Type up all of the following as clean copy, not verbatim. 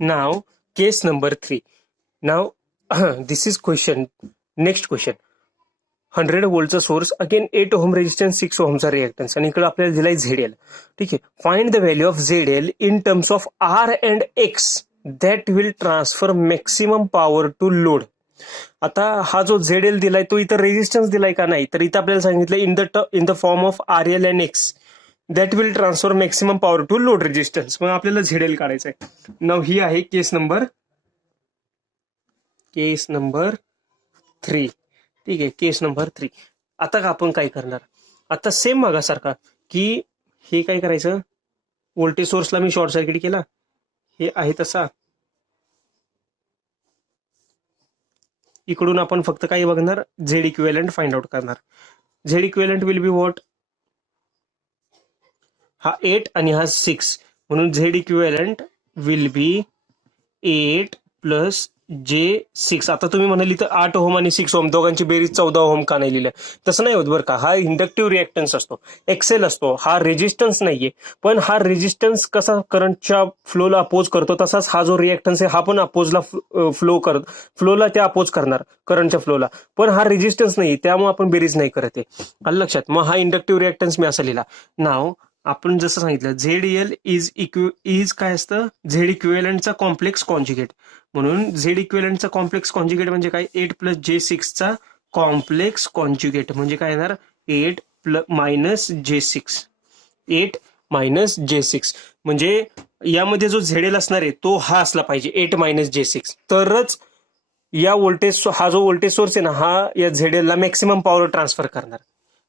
Now, case number 3. Now, this is question. Next question. 100 व्होल्टचा source, again 8 ohm resistance, 6 ओहमचा reactance, आणि इकडे आपल्याला दिलाय झेडएल. ठीक आहे. Find the value of ZL in terms of R and X that will transfer maximum power to load. आता हा जो झेडएल दिलाय तो इथं रेजिस्टन्स दिलाय का नाही, तर इथं आपल्याला सांगितलं in the form of R L and X that will transfer maximum power to load resistance. मग आपल्याला झेडएल काढायचं आहे. नाव ही आहे केस नंबर 3. ठीक आहे, केस नंबर 3. आता आपण काय करणार, आता सेम मागासारखा की हे काय करायचं, व्होल्टेज सोर्सला मी शॉर्ट सर्किट केला, हे आहे तसा. इकडून आपण फक्त काय बघणार, झेड इक्विव्हॅलंट फाइंड आउट करणार. Z equivalent will be what, हा 8 आणि हा 6, म्हणून Z equivalent will be 8 plus J6. आता तुम्ही म्हणाल इथं 8 ओहम आणि 6 ओहम दोघांची बेरीज 14 ओहम का नाही लिहिलं, तसं नाही होत बरं का. हा इंडक्टिव्ह रिएक्टन्स असतो, एक्सेल असतो, हा रेजिस्टन्स नाहीये. पण हा रेजिस्टन्स कसा करंटच्या फ्लोला अपोज करतो, तसाच हा जो रिएक्टन्स आहे हा पण अपोजला फ्लोला त्या अपोज करणार करंटच्या फ्लोला. पण हा रेजिस्टन्स नाही, त्यामुळे आपण बेरीज नाही करत आहे. आलं लक्षात. मग हा इंडक्टिव्ह रिएक्टन्स मी असा लिहिला. नाव आपण जसं सांगितलं झेड इज काय असतं, झेड इक्विव्हॅलंटचा कॉम्प्लेक्स कॉन्ज्युगेट. म्हणून झेड इक्विव्हॅलंटचा कॉम्प्लेक्स कॉन्ज्युगेट म्हणजे काय, 8 प्लस J6चा कॉम्प्लेक्स कॉन्ज्युगेट म्हणजे काय येणार, 8 मायनस J6. 8 मायनस J6 म्हणजे यामध्ये जो झेडेल असणार आहे तो हा असला पाहिजे, 8 मायनस J6. तरच या हा जो व्होल्टेज सोर्स आहे ना, हा या झेडेलला मॅक्सिमम पॉवर ट्रान्सफर करणार.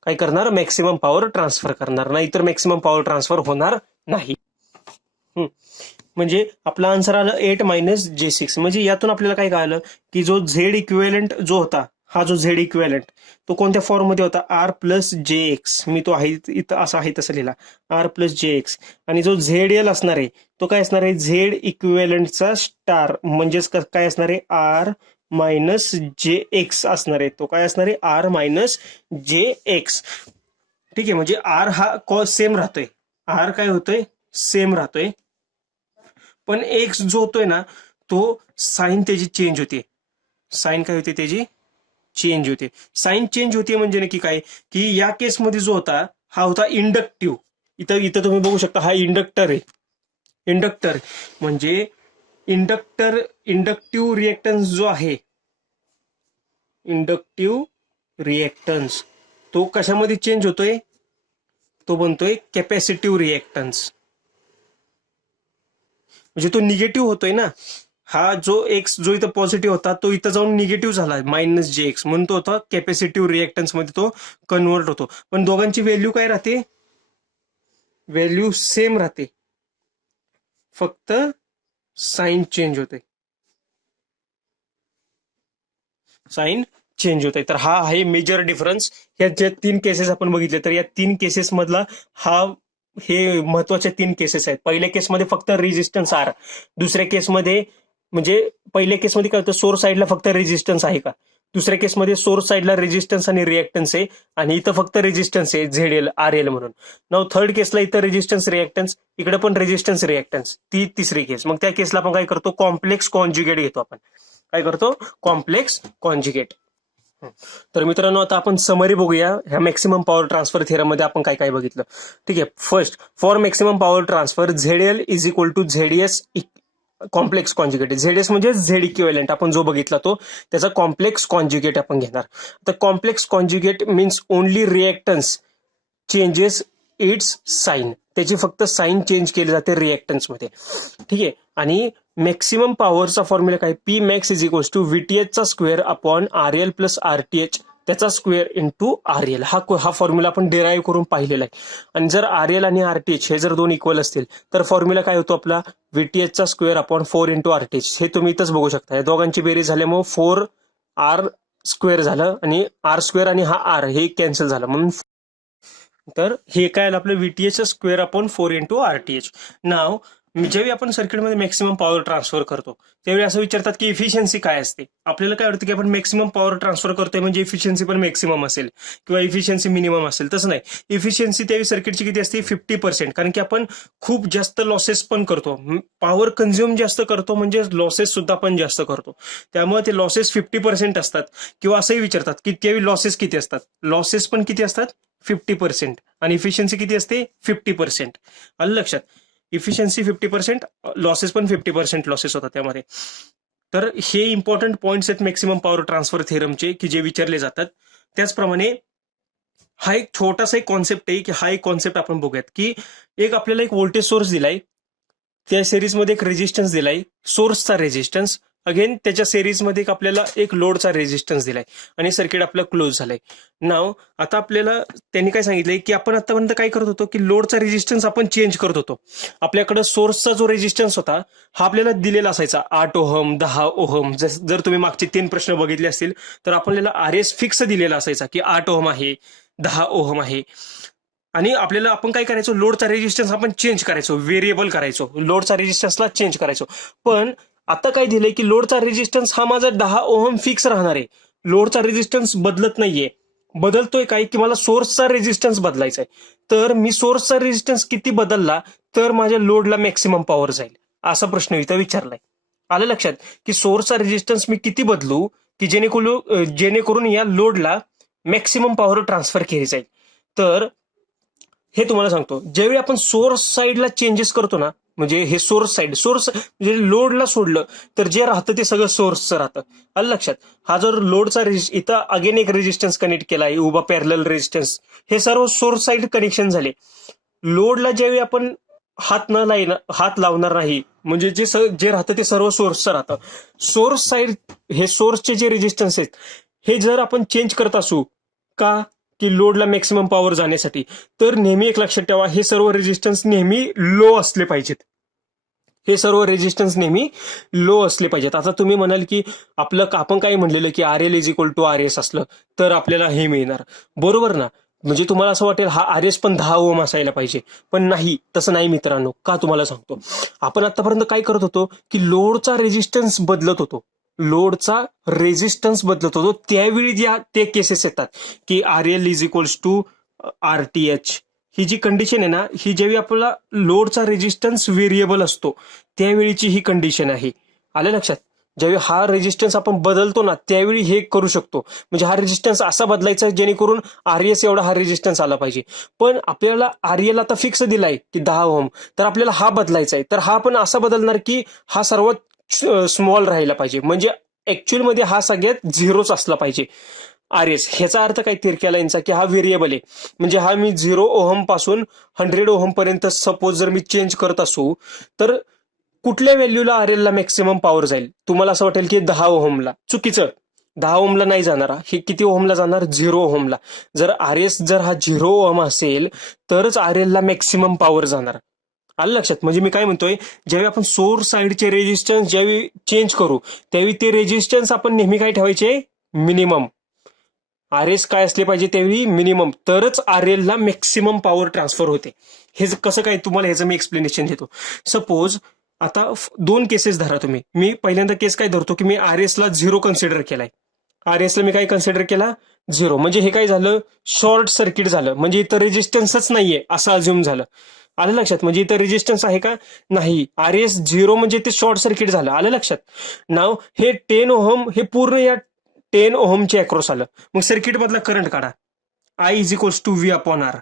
काय करणार, मॅक्सिमम पॉवर ट्रान्सफर करणार, नाहीतर मॅक्सिमम पॉवर ट्रान्सफर होणार नाही. म्हणजे आपला आन्सर आलं 8 मायनस J6. म्हणजे यातून आपल्याला काय कळालं की जो झेड इक्विव्हॅलंट जो होता, हा जो झेड इक्विव्हॅलंट तो कोणत्या फॉर्म मध्ये होता, आर प्लस JX. मी तो आहे इथं असं आहे तसं लिहिला, आर प्लस JX. आणि जो ZL असणार आहे तो काय असणार आहे, झेड इक्विव्हॅलंटचा स्टार म्हणजेच काय असणार आहे, आर मायनस JX असणार आहे. तो काय असणार आहे, आर मायनस JX. ठीक आहे. म्हणजे आर हा सेम राहतोय, आर काय होतोय, सेम राहतोय. पण एक्स जो होतोय ना तो साईन त्याची चेंज होते. साईन काय होते, त्याची चेंज होते. साईन चेंज होते म्हणजे नक्की काय, की या केसमध्ये जो होता हा होता इंडक्टिव्ह. इथं तुम्ही बघू शकता हा इंडक्टर आहे. इंडक्टर म्हणजे इंडक्टिव्ह रिएक्टन्स जो आहे, इंडक्टिव्ह रिएक्टन्स तो कशामध्ये चेंज होतोय, तो बनतोय कॅपॅसिटिव्ह रिएक्टन्स. म्हणजे तो निगेटिव्ह होतोय ना, हा जो एक्स जो इथं पॉझिटिव्ह होता तो इथं जाऊन निगेटिव्ह झाला मायनस JX, म्हणून तो होता कॅपॅसिटिव्ह रिएक्टन्स मध्ये तो कन्वर्ट होतो. पण दोघांची व्हॅल्यू काय राहते, व्हॅल्यू सेम राहते, फक्त साईन चेंज होते, साईन चेंज होते. तर हा आहे मेजर डिफरन्स. या ज्या 3 केसेस आपण बघितले, तर या 3 केसेस मधला हे महत्वाच्या 3 केसेस आहेत. पहिल्या केसमध्ये फक्त रेजिस्टन्स आर, दुसऱ्या केसमध्ये म्हणजे पहिल्या केसमध्ये काय होतं, सोर्स साईडला फक्त रेजिस्टन्स आहे का, दुसऱ्या केसमध्ये सोर्स साईडला रेजिस्टन्स आणि रिएक्टन्स आहे, आणि इथं फक्त रेजिस्टन्स आहे ZL RL म्हणून. नाव थर्ड केसला इथं रेजिस्टन्स रिएक्टन्स, इकडे पण रेजिस्टन्स रिएक्टन्स, ती तिसरी केस. मग त्या केसला आपण काय करतो, कॉम्प्लेक्स कॉन्ज्युगेट घेतो. आपण काय करतो, कॉम्प्लेक्स कॉन्ज्युगेट. तर मित्रांनो आता आपण समरी बघूया ह्या मॅक्सिमम पॉवर ट्रान्सफर थिअरम मध्ये आपण काय काय बघितलं. ठीक आहे. First, for maximum power transfer ZL is equal to ZS complex conjugate. ZS म्हणजे झेड इक्विव्हॅलंट आपण जो बघितला तो त्याचा कॉम्प्लेक्स कॉन्ज्युगेट आपण घेणार. तर complex conjugate means only reactance changes its sign, त्याची फक्त साईन चेंज केली जाते रिएक्टन्स मध्ये. ठीक आहे. आणि मॅक्सिमम पॉवरचा फॉर्म्युला काय, P max is equals to VTH चा square upon RL plus RTH त्याचा स्क्वेअर इंटू RL. हा फॉर्म्युला आपण डिराईव्ह करून पाहिलेला आहे. आणि जर RL आणि RTH हे जर दोन इक्वल असतील तर फॉर्म्युला काय होतो आपला, VTH चा स्क्वेअर अपॉन 4 इंटू RTH. हे तुम्ही इथंच बघू शकता, या दोघांची बेरीज झाल्यामुळे 4R स्क्वेअर झालं, आणि R स्क्वेअर आणि हा R हे कॅन्सल झालं, म्हणून तर हे काय आलं आपलं, VTH square upon 4 into RTH. नाव ज्यावेळी आपण सर्किटमध्ये मॅक्सिमम पॉवर ट्रान्सफर करतो त्यावेळी असं विचारतात की इफिशियन्सी काय असते. आपल्याला काय वाटतं की आपण मॅक्सिमम पॉवर ट्रान्सफर करतोय म्हणजे इफिशियन्सी पण मॅक्सिमम असेल किंवा इफिशियन्सी मिनिमम असेल. तसं नाही. इफिशियन्सी त्यावेळी सर्किटची किती असते 50%. कारण की आपण खूप जास्त लॉसेस पण करतो, पॉवर कन्झ्युम जास्त करतो म्हणजे लॉसेस सुद्धा पण जास्त करतो. त्यामुळे ते लॉसेस 50% असतात. किंवा असंही विचारतात की त्यावेळी लॉसेस किती असतात. लॉसेस पण किती असतात 50% आणि इफिशियन्सी किती असते 50%. आलं लक्षात. इफिशियन्सी 50%, लॉसेस पण 50% लॉसेस होतात त्यामध्ये. तर हे इम्पॉर्टंट पॉइंट्स आहेत मॅक्सिमम पॉवर ट्रान्सफर थेरमचे की जे विचारले जातात. त्याचप्रमाणे हा एक छोटासा एक कॉन्सेप्ट आहे की हा एक कॉन्सेप्ट आपण बघूयात की एक आपल्याला एक व्होल्टेज सोर्स दिलाय, त्या सिरीजमध्ये एक रेजिस्टन्स दिलाय, सोर्सचा रेजिस्टन्स. अगेन त्याच्या सिरीजमध्ये एक आपल्याला एक लोडचा रेजिस्टन्स दिलाय आणि सर्किट आपलं क्लोज झालंय. नाव आता आपल्याला त्यांनी काय सांगितलंय की आपण आतापर्यंत काय करत होतो की लोडचा रेजिस्टन्स आपण चेंज करत होतो. आपल्याकडे सोर्सचा जो रेजिस्टन्स होता हा आपल्याला दिलेला असायचा 8 ओहम 10 ओहम. जर तुम्ही मागचे 3 प्रश्न बघितले असतील तर आपल्याला RS फिक्स दिलेला असायचा की 8 ओहम आहे 10 ओहम आहे. आणि आपल्याला आपण काय करायचो लोडचा रेजिस्टन्स आपण चेंज करायचो, व्हेरिएबल करायचो, लोडचा रेजिस्टन्सला चेंज करायचो. पण आता काय दिलंय की लोडचा रेजिस्टन्स हा माझा 10 ओहम फिक्स राहणार आहे. लोडचा रेजिस्टन्स बदलत नाहीये. बदलतोय काय की मला सोर्सचा रेजिस्टन्स बदलायचा आहे. तर मी सोर्सचा रेजिस्टन्स किती बदलला तर माझ्या लोडला मॅक्सिमम पॉवर जाईल, असा प्रश्न इथं विचारलाय. आलं लक्षात की सोर्सचा रेजिस्टन्स मी किती बदलू की जेणेकरून या लोडला मॅक्सिमम पॉवर ट्रान्सफर केली जाईल. तर हे तुम्हाला सांगतो ज्यावेळी आपण सोर्स साईडला चेंजेस करतो ना, म्हणजे हे सोर्स म्हणजे लोडला सोडलं तर जे राहतं ते सगळं सोर्सचं राहतं. आलं लक्षात. हा जर लोडचा इथं अगेन एक रेजिस्टन्स कनेक्ट केलाय उभा पॅरलल रेजिस्टन्स, हे सर्व सोर्स साईड कनेक्शन झाले. लोडला ज्यावेळी आपण हात लावणार नाही म्हणजे जे राहतं ते सर्व सोर्सचं राहतं. सोर्स साईड हे सोर्सचे जे रेजिस्टन्स आहेत हे जर आपण चेंज करत असू का की लोडला मॅक्सिमम पॉवर जाण्यासाठी, तर नेहमी एक लक्षात ठेवा हे सर्व रेजिस्टन्स नेहमी लो असले पाहिजेत. हे सर्व रेजिस्टन्स नेहमी लो असले पाहिजेत. आता तुम्ही म्हणाल की आपण काय म्हणलेलं की RL is equal to RS असलं तर आपल्याला हे मिळणार, बरोबर ना. म्हणजे तुम्हाला असं वाटेल हा RS पण 10 ओम असायला पाहिजे, पण नाही, तसं नाही मित्रांनो. का तुम्हाला सांगतो, आपण आतापर्यंत काय करत होतो की लोडचा रेजिस्टन्स बदलत होतो, लोडचा रेजिस्टन्स बदलत होतो. त्यावेळी ते केसेस येतात की RL is equals to RTH. ही जी कंडिशन आहे ना, ही ज्यावेळी आपला लोडचा रेजिस्टन्स व्हेरिएबल असतो त्यावेळीची ही कंडिशन आहे. आलं लक्षात. ज्यावेळी हा रेजिस्टन्स आपण बदलतो ना त्यावेळी हे करू शकतो. म्हणजे हा रेजिस्टन्स असा बदलायचा जेणेकरून RS एवढा हा रेजिस्टन्स आला पाहिजे. पण आपल्याला RL आता फिक्स दिलाय की 10 ओहम, तर आपल्याला हा बदलायचा आहे. तर हा पण असा बदलणार की हा सर्वात स्मॉल राहिला पाहिजे. म्हणजे ऍक्च्युअल मध्ये हा सगळ्यात झिरोच असला पाहिजे RS. ह्याचा अर्थ काय तिरक्या लाईनचा की हा व्हेरिएबल आहे. म्हणजे हा मी 0 ओहम पासून 100 ओहम पर्यंत सपोज जर मी चेंज करत असू तर कुठल्या व्हॅल्यूला RL ला मॅक्सिमम पॉवर जाईल. तुम्हाला असं वाटेल की 10 ओहमला. चुकीचं. 10 ओहमला नाही जाणार. हे किती ओहमला जाणार 0 ओहमला. जर RS जर हा 0 ओहम असेल तरच RL ला मॅक्सिमम पॉवर जाणार. आलं लक्षात. म्हणजे मी काय म्हणतोय, ज्यावेळी आपण सोर्स साईडचे रेजिस्टन्स ज्यावेळी चेंज करू त्यावेळी ते रेजिस्टन्स आपण नेहमी काय ठेवायचे मिनिमम. RS काय असले पाहिजे त्यावेळी मिनिमम, तरच RL ला मॅक्सिमम पॉवर ट्रान्सफर होते. हे कसं काय तुम्हाला ह्याचं मी एक्सप्लेनेशन देतो. सपोज आता 2 केसेस धरा तुम्ही. मी पहिल्यांदा केस काय धरतो की मी RS ला 0 कन्सिडर केलाय. RS ला मी काय कन्सिडर केला 0. म्हणजे हे काय झालं शॉर्ट सर्किट झालं. म्हणजे इथं रेजिस्टन्सच नाहीये असं अज्युम झालं. आलं लक्षात. म्हणजे इथं रेजिस्टन्स आहे का नाही. RS 0 म्हणजे ते शॉर्ट सर्किट झालं. आलं लक्षात. नाव हे 10 ओहम हे पूर्ण या 10 ओहमचे अक्रॉस आलं. मग सर्किट मधला करंट काढा. I is equals to V upon R.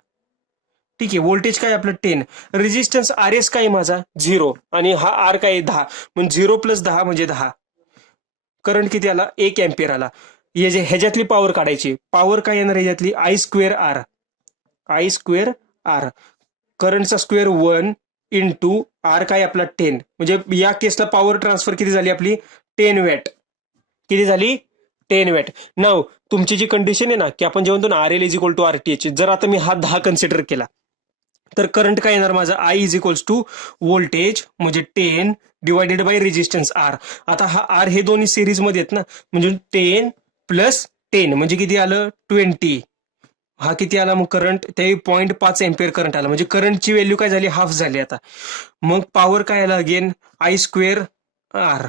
ठीक आहे. व्होल्टेज काय आपलं 10, रेजिस्टन्स RS काय माझा 0 आणि हा R काय 10. म्हणजे 0 प्लस 10 म्हणजे 10. करंट किती आला 1 एम्पियर आला. ह्याच्यातली पॉवर काढायची. पॉवर काय येणार ह्याच्यातली I square R. I square R. करंटचा स्क्वेअर 1 इंटू R काय आपला 10. म्हणजे या केसला पॉवर ट्रान्सफर किती झाली आपली 10 वॅट. किती झाली 10 वॅट. नाव तुमची जी कंडिशन आहे ना की आपण जेव्हा म्हणतो RL is equal to RTH, जर आता मी हा 10 कन्सिडर केला तर करंट काय येणार माझा I is equals to voltage म्हणजे 10 डिवायडेड बाय रेजिस्टन्स R. आता हा R हे दोन्ही सिरीज मध्ये आहेत ना, म्हणजे 10 प्लस 10 म्हणजे किती आलं 20. हा किती आला मग करंट, ते 0.5 एम्पियर करंट आला, म्हणजे करंटची व्हॅल्यू काय झाली, हाफ झाली आता. मग पॉवर काय आला अगेन, I स्क्वेअर R,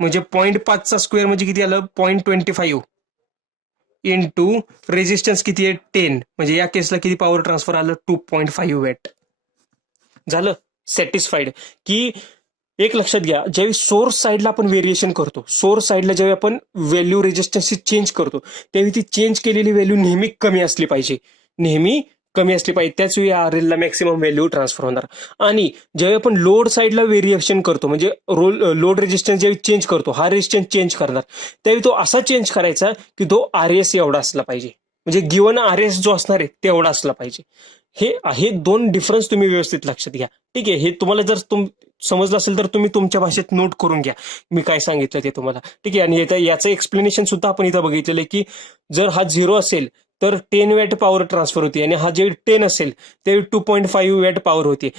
म्हणजे 0.5चा स्क्वेअर म्हणजे किती आलं, 0.25 इंटू रेजिस्टन्स किती आहे 10, म्हणजे या केसला किती पॉवर ट्रान्सफर आलं, 2.5 वॅट. झालं सॅटिस्फाईड. की एक लक्षात घ्या, ज्यावेळी सोर्स साईडला आपण व्हेरिएशन करतो, सोर्स साईडला ज्यावेळी आपण व्हॅल्यू रेजिस्टन्सची चेंज करतो, त्यावेळी ती चेंज केलेली व्हॅल्यू नेहमी कमी असली पाहिजे, नेहमी कमी असली पाहिजे, त्याच वेळी RL ला मॅक्सिमम व्हॅल्यू ट्रान्सफर होणार. आणि ज्यावेळी आपण लोड साईडला व्हेरिएशन करतो, म्हणजे लोड रेजिस्टन्स ज्यावेळी चेंज करतो, हा रेजिस्टन्स चेंज करणार, त्यावेळी तो असा चेंज करायचा की तो RS एवढा असला पाहिजे, म्हणजे गिवन RS जो असणार आहे तेवढा असला पाहिजे. हे दोन डिफरन्स तुम्ही व्यवस्थित लक्षात घ्या. ठीक आहे, हे तुम्हाला जर समजलं असेल तर तुम्ही तुमच्या भाषेत नोट करून घ्या मी काय सांगितलं ते तुम्हाला. ठीक आहे, आणि याचं एक्सप्लेनेशन सुद्धा आपण इथं बघितलेलं आहे की जर हा 0 असेल तर 10 वॅट पॉवर ट्रान्सफर होते, आणि हा जे 10 असेल ते 2.5 वॅट पॉवर होते.